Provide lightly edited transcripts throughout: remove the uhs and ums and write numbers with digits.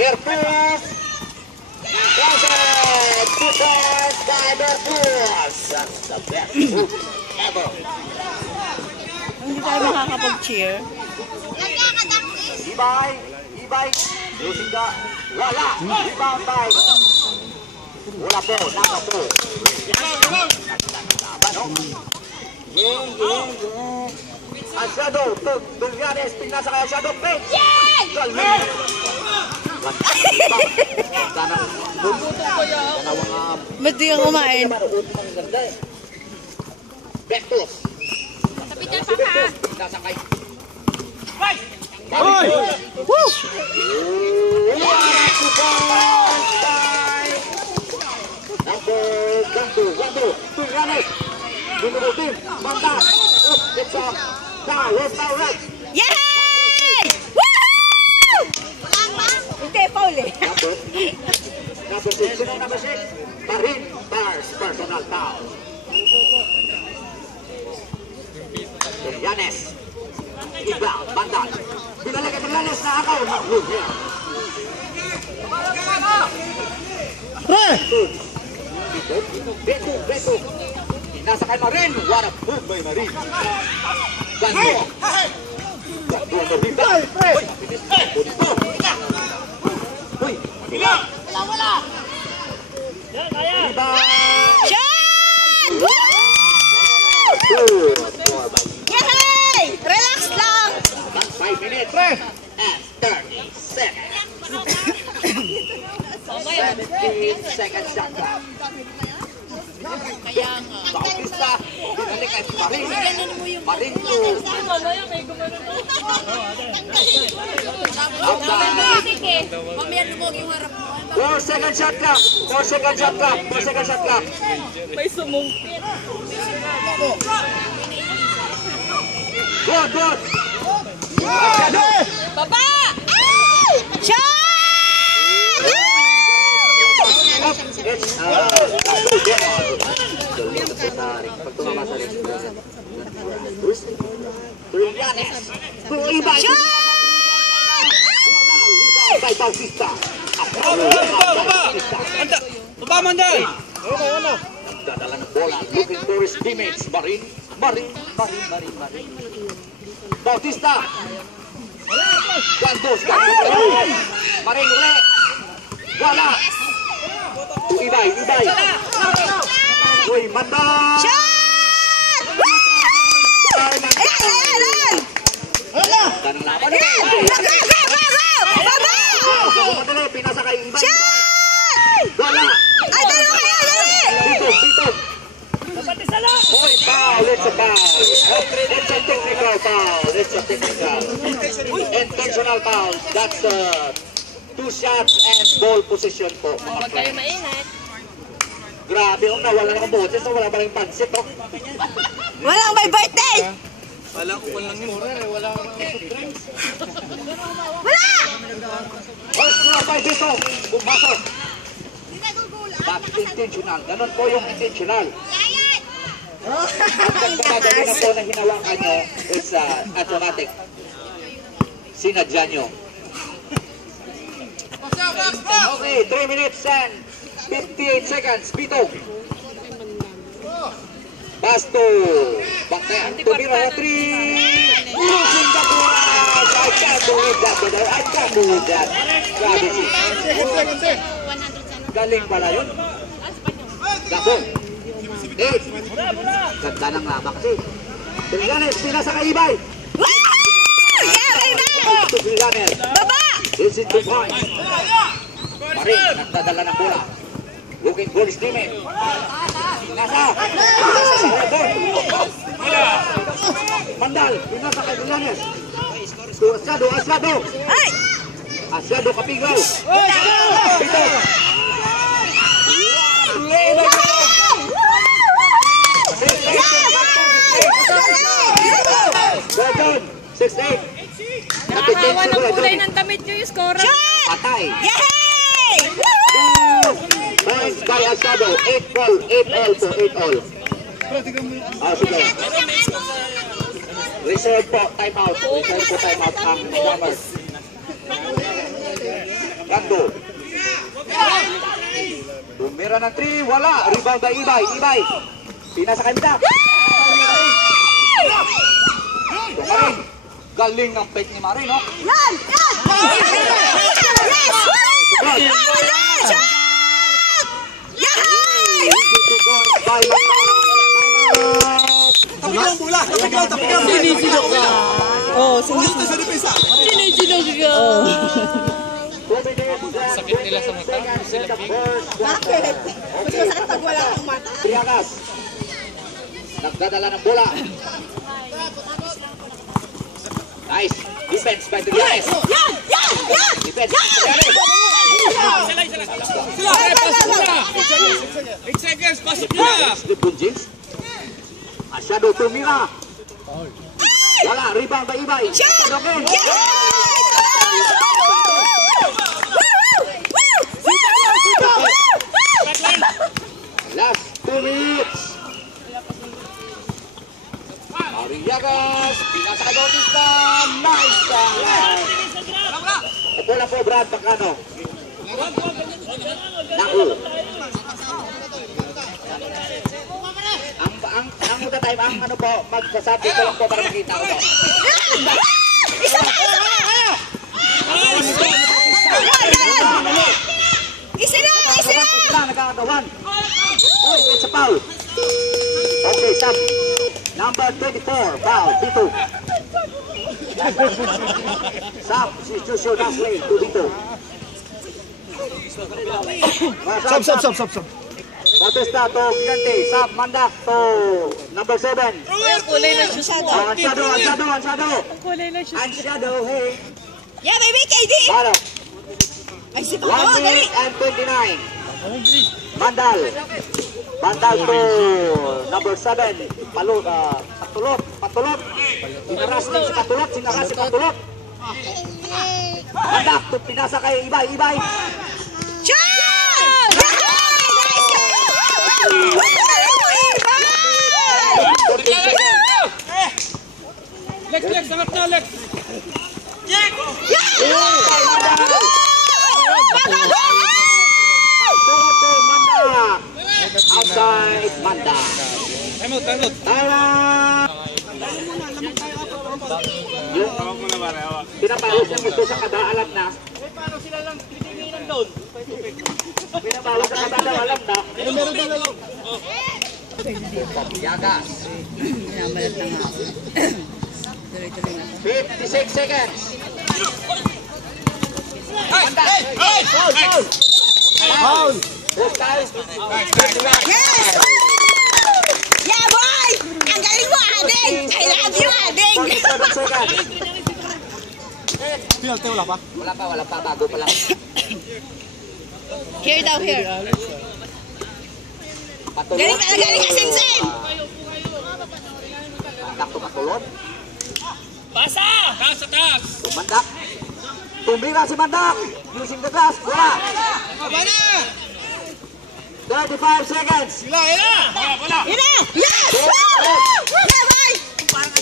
Bertus. Two points by Bertus. That's the best move ever. Hindi tayo makakapag-cheer. Ibay. Losing the. Wala. Rebound by. Wala po. Number 2. Asyado. Tulganes. Pinasa kay Asyado. Page. Galmin. Ba't di ang kumain? Bertus. Kapitan pa ka. Pinasa kay. Woo! Yay! Woohoo! Hindi, foul eh. Number 6, Marin Bars, personal foul. Yanes. Iba, bandal. Binalik ang Yanes na ako. Beto. Nasa kay Marin. What a move by Marin. Ganto. Wala. Shot! Yay! Relax lang! 5 minutes and 30 seconds. 17 seconds shot clock. Kaya nga. Bautista, binalik kay Marin. Marin to. Mamaya lumog yung harap mo. 4 second shot clock. 4 second shot clock. 4 second shot clock. May sumungkit. Good. Baba! Shot! Kay Bautista. Baba, Mandal! Nagdadala ng bola. Looking for his teammates. Marin. Bautista. Gantos. Marin ulit. Wala. Ibay. Uy, manda. Shot! Ganang laban. Baba! Pinasa kay Ibay. Shot! Wala. Ay, dali kayo, dali! Dito. Oy, foul. It's a foul. It's a technical foul. Intentional foul. That's 2 shots and ball position po. Huwag kayo maingat. Grabe, nawala ng boses. Wala ba yung pansit, oh? Walang may birthday! Wala ko lang yung wala ko Wala! First by dito. Pumasok. But intentional. Ganun po yung intentional. Ang pagkagawin na po na hinawakan nyo is automatic. Sinadya nyo. Okay, 3 minutes and 58 seconds. Bitog. Basto. Bakter. Tumira na 3. Losing the ball. I can't believe that, brother. I can't believe that. Grabe si. Galing pala yun. Gabong. 8. Ganda ng laba kasi. Trillanes, pinasa kay Ibay. Yeah, baby! Trillanes. Baba! This is 2 points. Marin, nagdadala ng bola. Looking for his teammate. Pinasa sa rebon. Mandal, pinasa kay Trillanes. Asyado. Ay! Asyado kapigaw. Ito. Gordon, 6-8. Nakakawa ng kulay ng damit nyo yung scorer. Patay. Yay! Points by Asyado. 8 all po, 8 all. Sige. Reserve po, time out. Reserve po time out ang Jammers. Gando. Tumira ng 3, wala. Rebound by Ibay. Ibay. Pinasa kay Midak. Tumarin. Galing ng pet ni Mari, no? Yan! Yan! Yes! Yes! Yay! Tabi ka ang bola! Tabi ka! Sinisilok ka. Oh, Ito sa depensa! Sinisilok ka. Sakit nila sa mata. bakit? Mas masakit pag wala akong mata. Triagas. Nagdadala ng bola. Nice. Defense by Triagas. Yan! Yan! Yan! Defense by Triagas. Sila! 8 seconds! Pasok nila! LeBron James. Asyado tumira. Wala. Rebound by Ibay. Shot! Okay. Last 2 minutes. Ariagas, pinasa kay Bautista. Nice pass. Bola po Brad Bacano. Naku. Ang muda time, ang ano po, magsasabi ko lang po para makita ko. Isa pa! Isa pa! Isa na! Isa na! Nagkakagawan. Oh, it's a foul. Okay, stop. Number 24, foul, dito. Stop, substitution, last lane, dito. Stop! Bautista to Gigante, stop, Mandak to number 7. Kulay na siya. Ansado. Kulay na siya. Ansado, hey. Yeah, baby! KD! Para, Ay, si 1 Papa! Dali! minute and 29. Mandal to number 7. Patulot. Sinaras si Patulot. Mandak to pinasa kay Ibay. Shot! Lex! Sangat na, Lex! Outside Mandak. Time out! Yung pinabawas niya gusto sa kada alam na. Paano sila lang titinginan doon? Pinabawas sa kada alam na. Yagas. 56 seconds. Foul. Yes! Yeah, boy! Ang galing mo, Ading! I love you, Ading! 47 seconds. Penalty, wala pa? Wala pa, bago pa lang. Here daw, here. Galing talaga ni Kasinsin! Mandak to Patulot. Pasa! Taas sa taas! Mandak. Tumira si Mandak. Using the glass. Wala. Aba na! 35 seconds. Sila! Wala! Yun na! Yes! Yeah, boy!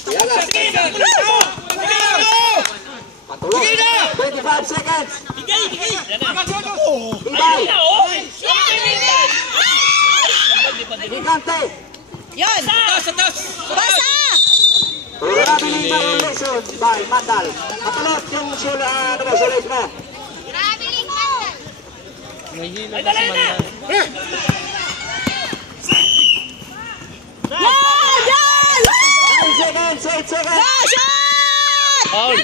Yagas. Patulot. 25 seconds. Ibay. Gigante. Yun! Taas sa taas! Basa! Traveling violation by Mandal. Patulot yung sulis mo. Ay, dali na! Yan! Yan! 9 seconds, 8 seconds. Shot! Foul.